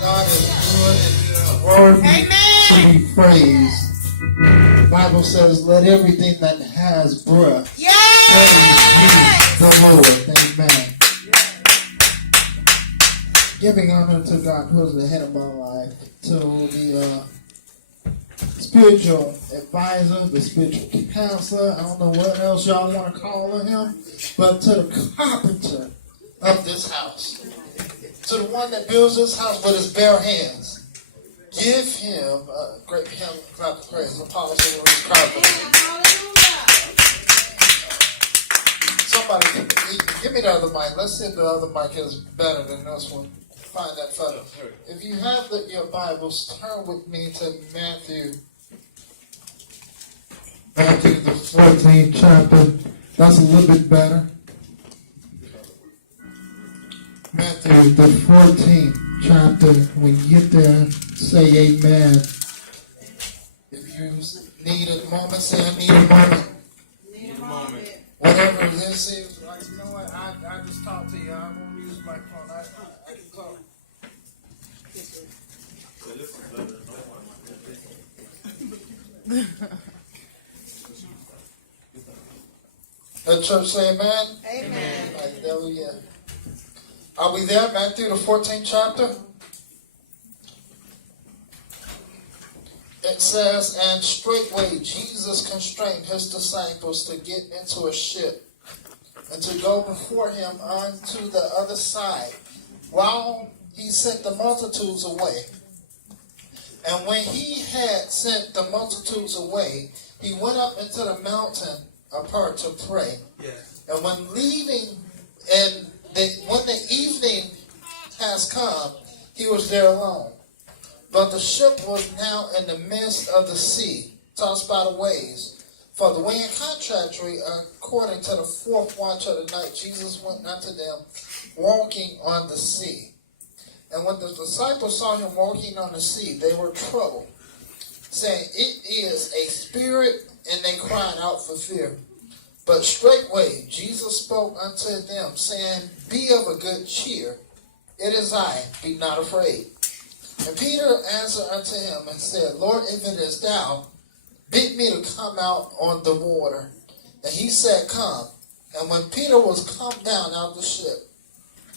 God is good and worthy to be praised. The Bible says, let everything that has breath praise the Lord. Amen. Giving honor to God who is the head of my life, to the spiritual advisor, the spiritual counselor, I don't know what else y'all want to call him, but to the carpenter of this house, to the one that builds this house with his bare hands. Give him a great hand clap of praise. Apostle of his carpenter. Somebody, give me the other mic. Let's see if the other mic is better than this one. Find that fellow. If you have your Bibles, turn with me to Matthew the 14th chapter. That's a little bit better. Matthew the 14th chapter. When you get there, say amen. If you need a moment, say I need a moment. Need a moment. Whatever this is, like, you know what? I just talk to you. I won't use my phone. I can talk. The church say amen? Amen. Right, there we go. Are we there? Matthew the 14th chapter. It says, and straightway Jesus constrained his disciples to get into a ship and to go before him unto the other side, while he sent the multitudes away. And when he had sent the multitudes away, he went up into the mountain apart to pray. Yes. And when leaving, when the evening has come, he was there alone. But the ship was now in the midst of the sea, tossed by the waves. For the wind contrary, according to the fourth watch of the night, Jesus went unto them, walking on the sea. And when the disciples saw him walking on the sea, they were troubled, saying, it is a spirit, and they cried out for fear. But straightway Jesus spoke unto them, saying, be of a good cheer, it is I, be not afraid. And Peter answered unto him and said, Lord, if it is thou, bid me to come out on the water. And he said, come. And when Peter was come down out of the ship,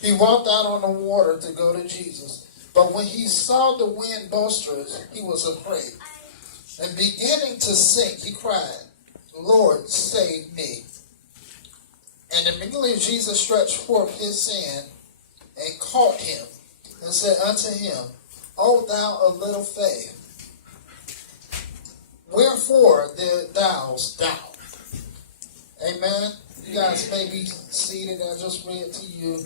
he walked out on the water to go to Jesus. But when he saw the wind boisterous, he was afraid. And beginning to sink, he cried, Lord, save me. And immediately Jesus stretched forth his hand and caught him and said unto him, O thou of little faith, wherefore did thou doubt? Amen. You guys may be seated. I just read to you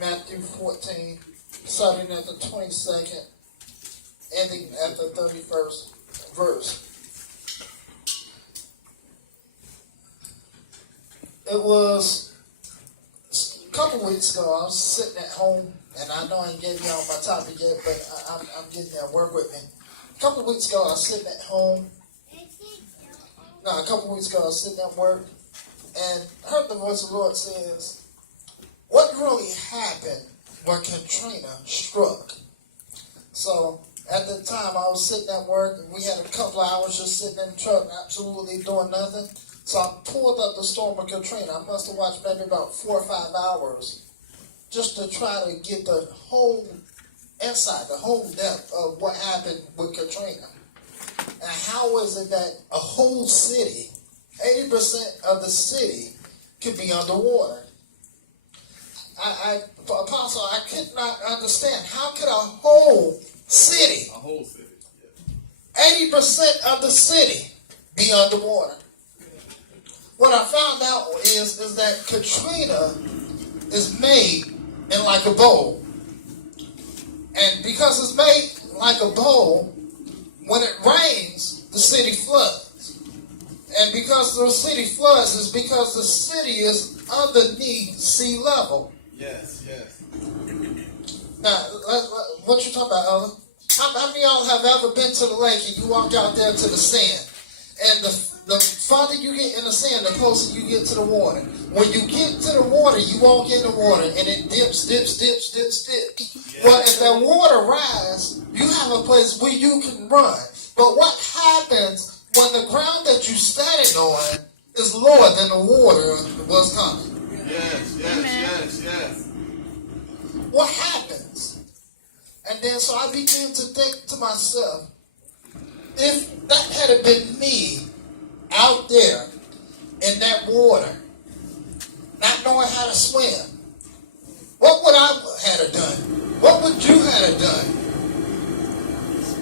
Matthew 14, starting at the 22nd, ending at the 31st verse. It was a couple weeks ago. I was sitting at home, and I know I ain't getting y'all my topic yet, but I'm getting there. Work with me. A couple weeks ago, I was sitting at home. No, a couple weeks ago, I was sitting at work, and I heard the voice of the Lord says, what really happened when Katrina struck? So at the time, I was sitting at work, and we had a couple of hours just sitting in the truck, absolutely doing nothing. So I pulled up the storm of Katrina. I must have watched maybe about 4 or 5 hours just to try to get the whole insight, the whole depth of what happened with Katrina. And how is it that a whole city, 80% of the city, could be underwater? Apostle, I could not understand. How could a whole city, 80% of the city be underwater? What I found out is that Katrina is made in like a bowl. And because it's made like a bowl, when it rains, the city floods. And because the city floods is because the city is underneath sea level. Yes, yes. Now, what you talking about, Ella? How many of y'all have ever been to the lake and you walk out there to the sand? And the farther you get in the sand, the closer you get to the water. When you get to the water, you walk in the water and it dips. Yes. Well, if that water rise, you have a place where you can run. But what happens when the ground that you're standing on is lower than the water was coming? Yes, yes, yes. What happens? And then so I began to think to myself, if that had been me out there in that water, not knowing how to swim, what would I have done? What would you have done?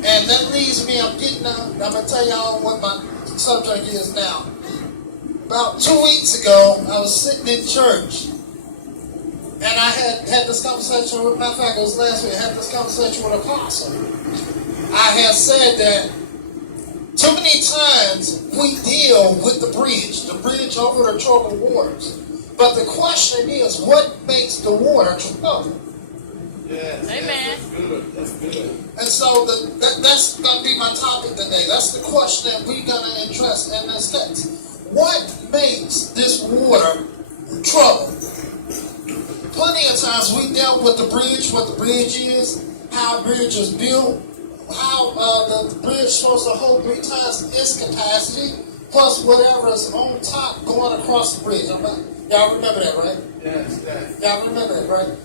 And that leads me, I'm going to tell y'all what my subject is now. About 2 weeks ago, I was sitting in church, and I had this conversation with, matter of fact, it was last week, I had this conversation with Apostle. I had said that too many times we deal with the bridge over the troubled waters. But the question is, what makes the water troubled? Yes. Amen. That's good. That's good. And so that's going to be my topic today. That's the question that we're going to address in this text. What makes this water troubled? Plenty of times we dealt with the bridge, what the bridge is, how a bridge is built, how the bridge is supposed to hold 3 times its capacity, plus whatever is on top going across the bridge. Y'all remember that, right? Yes, yes. Y'all remember that, right?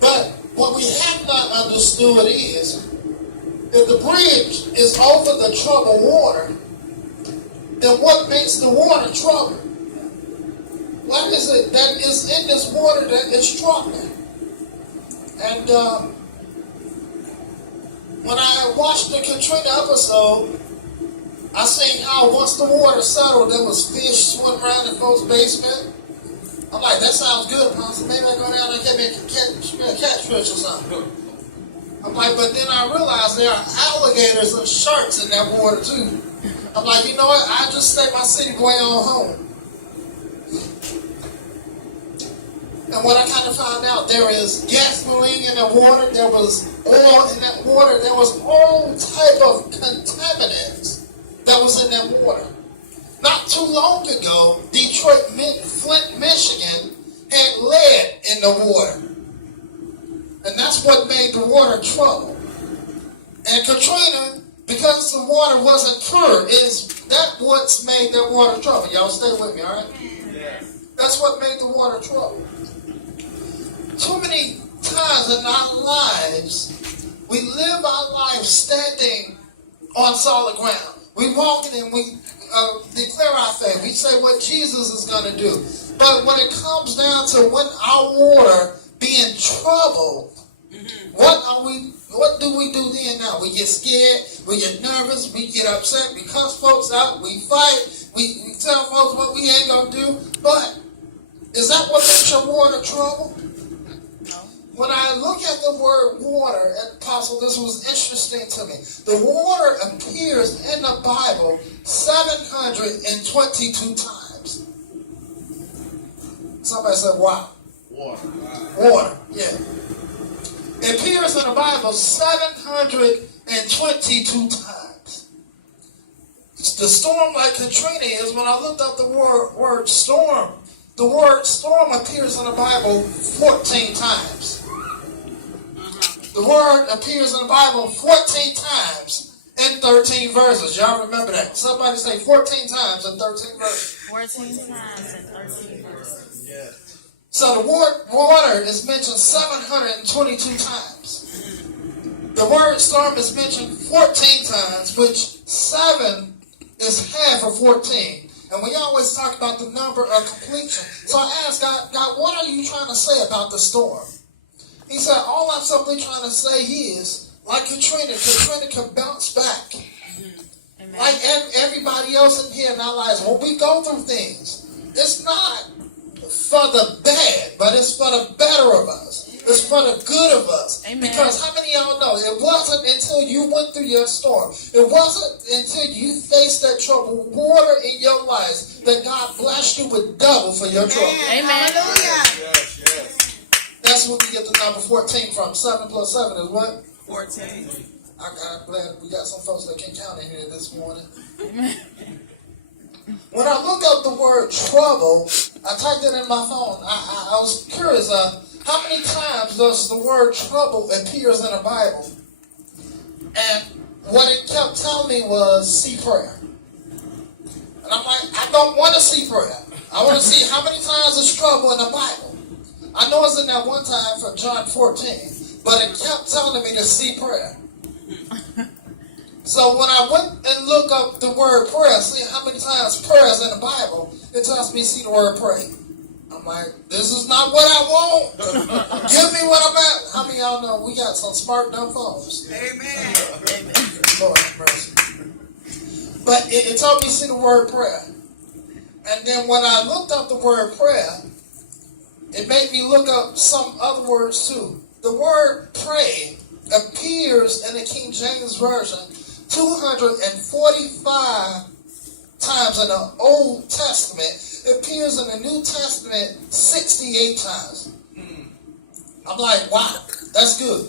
But what we have not understood is, if the bridge is over the troubled water, then what makes the water troubled? What is it that is in this water that is troubling? And when I watched the Katrina episode, I seen how once the water settled, there was fish swimming around in folks' basement. I'm like, that sounds good, Apostle. Maybe I go down there and get me a catfish or something. I'm like, but then I realized there are alligators and sharks in that water too. I'm like, you know what? I just stay my city boy on home. And what I kind of found out, there is gasoline in the water, there was oil in that water, there was all type of contaminants that was in that water. Not too long ago, Detroit, Flint, Michigan had lead in the water. And that's what made the water trouble. And Katrina, because the water wasn't pure, is that what's made that water trouble. Y'all stay with me, all right? Yes. That's what made the water trouble. Too many times in our lives, we live our lives standing on solid ground. We walk in and we declare our faith. We say what Jesus is going to do. But when it comes down to when our water be in trouble, what do we do then now? We get scared, we get nervous, we get upset, we cuss folks out, we fight, we tell folks what we ain't going to do. But is that what makes your water trouble? When I look at the word water, Apostle, this was interesting to me. The water appears in the Bible 722 times. Somebody said, wow. Water. Water, yeah. It appears in the Bible 722 times. The storm like Katrina is, when I looked up the word storm, the word storm appears in the Bible 14 times. The word appears in the Bible 14 times in 13 verses. Y'all remember that? Somebody say 14 times in 13 verses. 14 times and 13 verses. Yes. So the word water is mentioned 722 times. The word storm is mentioned 14 times, which 7 is half of 14. And we always talk about the number of completion. So I asked God, what are you trying to say about the storm? He said, all I'm simply trying to say is, like Katrina can bounce back. Amen. Like everybody else in here in our lives, when we go through things, it's not for the bad, but it's for the better of us. It's for the good of us. Amen. Because how many of y'all know, it wasn't until you went through your storm, it wasn't until you faced that trouble, water in your life, that God blessed you with double for your trouble. Amen. Yes, yes. That's where we get the number 14 from. 7 plus 7 is what? 14. I'm glad we got some folks that can count in here this morning. Amen. When I look up the word trouble, I typed it in my phone. I was curious. how many times does the word trouble appears in the Bible? And what it kept telling me was see prayer. And I'm like, I don't want to see prayer. I want to see how many times there's trouble in the Bible. I know it's in that one time for John 14, but it kept telling me to see prayer. So when I went and looked up the word prayer, see how many times prayer is in the Bible, it tells me see the word pray. I'm like, this is not what I want. Give me what I'm at. How many of y'all know we got some smart dumb phones? Amen. Lord have mercy. But it told me to see the word prayer. And then when I looked up the word prayer, it made me look up some other words too. The word pray appears in the King James Version 245 times in the Old Testament. It appears in the New Testament 68 times. I'm like, wow, that's good.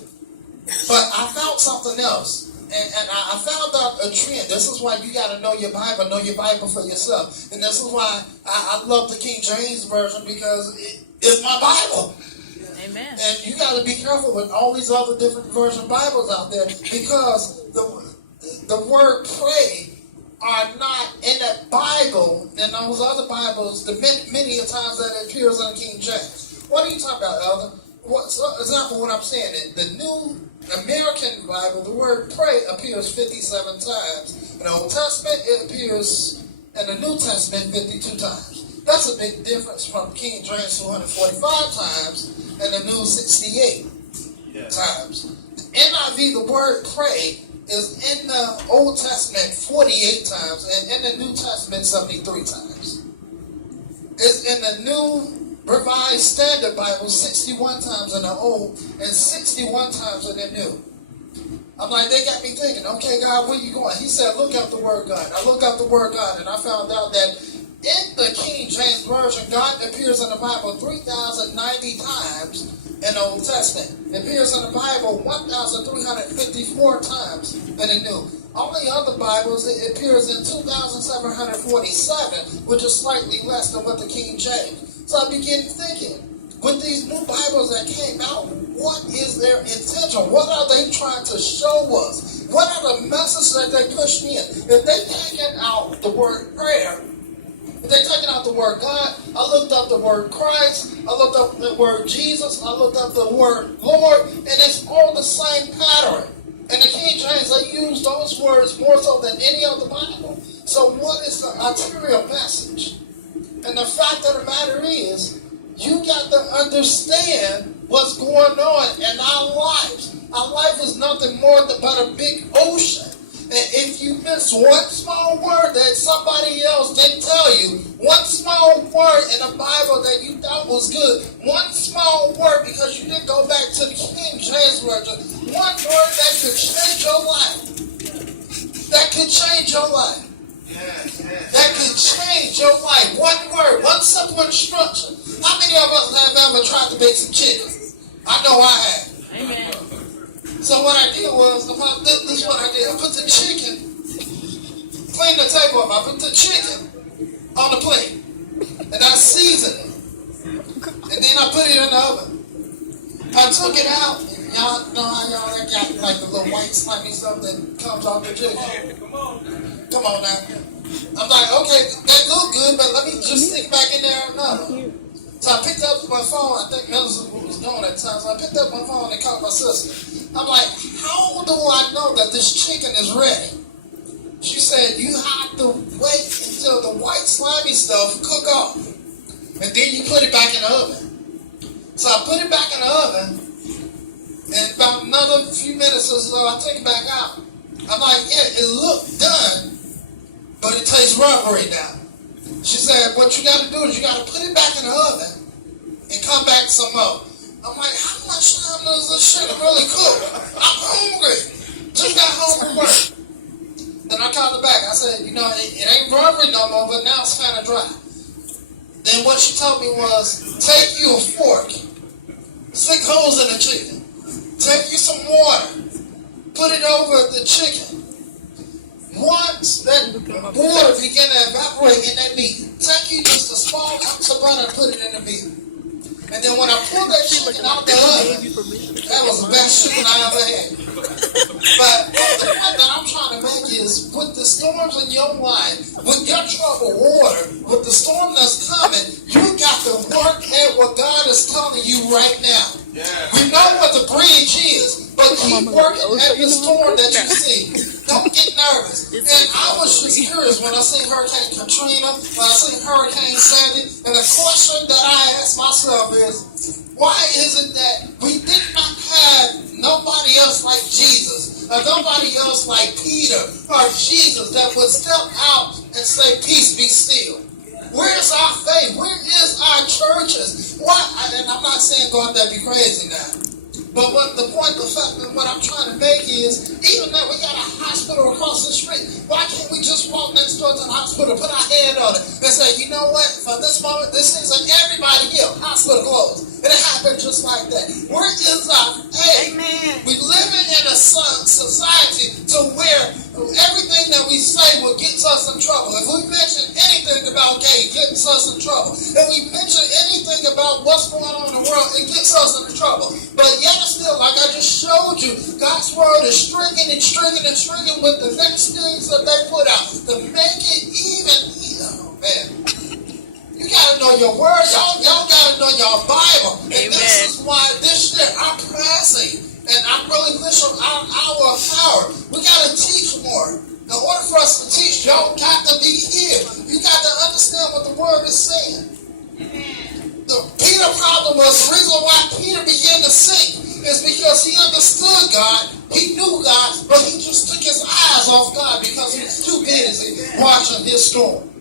But I found something else. And I found out a trend. This is why you got to know your Bible for yourself. And this is why I love the King James Version, because it's my Bible. Amen. And you got to be careful with all these other different version Bibles out there, because the word pray are not in that Bible and those other Bibles the many times that it appears in the King James. What are you talking about, Elder? For example, what I'm saying, the New American Bible, the word pray appears 57 times. In the Old Testament, it appears in the New Testament 52 times. That's a big difference from King James 245 times and the New 68 times. NIV, the word pray, is in the Old Testament 48 times and in the New Testament 73 times. It's in the New Revised Standard Bible 61 times in the Old and 61 times in the New. I'm like, they got me thinking, okay, God, where you going? He said, look up the word God. I looked up the word God, and I found out that in the King James Version, God appears in the Bible 3,090 times in the Old Testament. It appears in the Bible 1,354 times in the New. Only other Bibles, it appears in 2,747, which is slightly less than what the King James. So I began thinking, with these new Bibles that came out, what is their intention? What are they trying to show us? What are the messages that they push in? If they taking out the word prayer, if they taking out the word God, I looked up the word Christ, I looked up the word Jesus, I looked up the word Lord, and it's all the same pattern. In the King James, they use those words more so than any other Bible. So what is the ulterior message? And the fact of the matter is, you got to understand what's going on in our lives. Our life is nothing more but a big ocean. And if you miss one small word that somebody else didn't tell you, one small word in the Bible that you thought was good, one small word because you didn't go back to the King James Version, one word that could change your life. That could change your life. That could change your life. One word, one simple instruction. How many of us have ever tried to bake some chicken? I know I have. Amen. So what I did was, this is what I did. I put the chicken, cleaned the table up. I put the chicken on the plate. And I seasoned it. And then I put it in the oven. I took it out. Y'all know how y'all got like the little white slimy stuff that comes off the chicken. Come on now. I'm like, okay, that look good, but let me just stick back in there another. So I picked up my phone. I think Millicent was doing at the time. So I picked up my phone and called my sister. I'm like, how do I know that this chicken is ready? She said, you have to wait until the white slimy stuff cook off. And then you put it back in the oven. So I put it back in the oven. And about another few minutes or so, I take it back out. I'm like, yeah, it looked done, but it tastes rubbery now. She said, what you got to do is you got to put it back in the oven and come back some more. I'm like, how much time does this shit really cook? I'm hungry. Just got home from work. Then I called her back. I said, you know, it ain't rubbery no more, but now it's kind of dry. Then what she told me was, take you a fork, stick holes in the chicken, take you some water, put it over the chicken. Once that water begin to evaporate in that meat, take you just a small ounce of butter and put it in the meat. And then when I pulled that chicken out the oven, that was the best chicken I ever had. But the point that I'm trying to make is, with the storms in your life, with your troubled water, with the storm that's coming, you got to work at what God is telling you right now. Yeah. We know what the bridge is, but keep working at the storm that you see. Don't get nervous. And I was just curious when I seen Hurricane Katrina, when I seen Hurricane Sandy, and the question that I asked myself is, why is it that we did not have nobody else like Jesus, or nobody else like Peter, or Jesus that would step out and say, peace be still? Where's our faith? Where is our churches? Why? And I'm not saying go out there and be crazy now. But what the point, the fact that what I'm trying to make is, even though we got a hospital across the street, why can't we just walk next door to the hospital, put our hand on it, and say, you know what, for this moment, this isn't everybody here, hospital closed. And it happened just like that. Where is our faith? Amen. We living in a society to where everything that we say will get us in trouble. If we mention anything about gay, it gets us in trouble. If we mention anything about what's going on in the world, it gets us in trouble. But yet still, like I just showed you, God's word is stringing and stringing and stringing with the next things that they put out to make it even. Oh man, you gotta know your word. Y'all gotta know your Bible. And this is why this year I'm pressing, and I'm really pushing our power. We gotta teach more. In order for us to teach, y'all got to be here. You got to understand what the word is saying. The Peter problem was the reason why Peter began to sink is because he understood God, he knew God, but he just took his eyes off God because he was too busy watching his storm.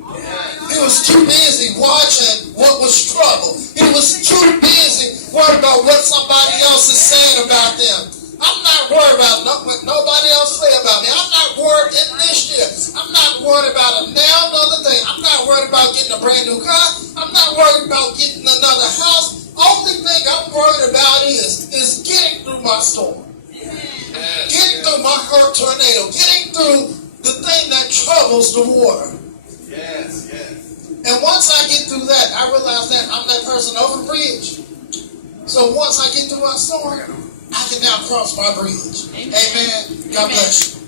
He was too busy watching what was trouble. He was too busy worried about what somebody else is saying about them. I'm not worried about what nobody else say about me. I'm not worried in this year. I'm not worried about another thing. I'm not worried about getting a brand new car. I'm not worried about getting another house. Only thing I'm worried about is getting through my storm. Getting through my hurt tornado. Getting through the thing that troubles the water. Yes, yes. And once I get through that, I realize that I'm that person over the bridge. So once I get through my storm, I can now cross my bridge. Amen. God bless you.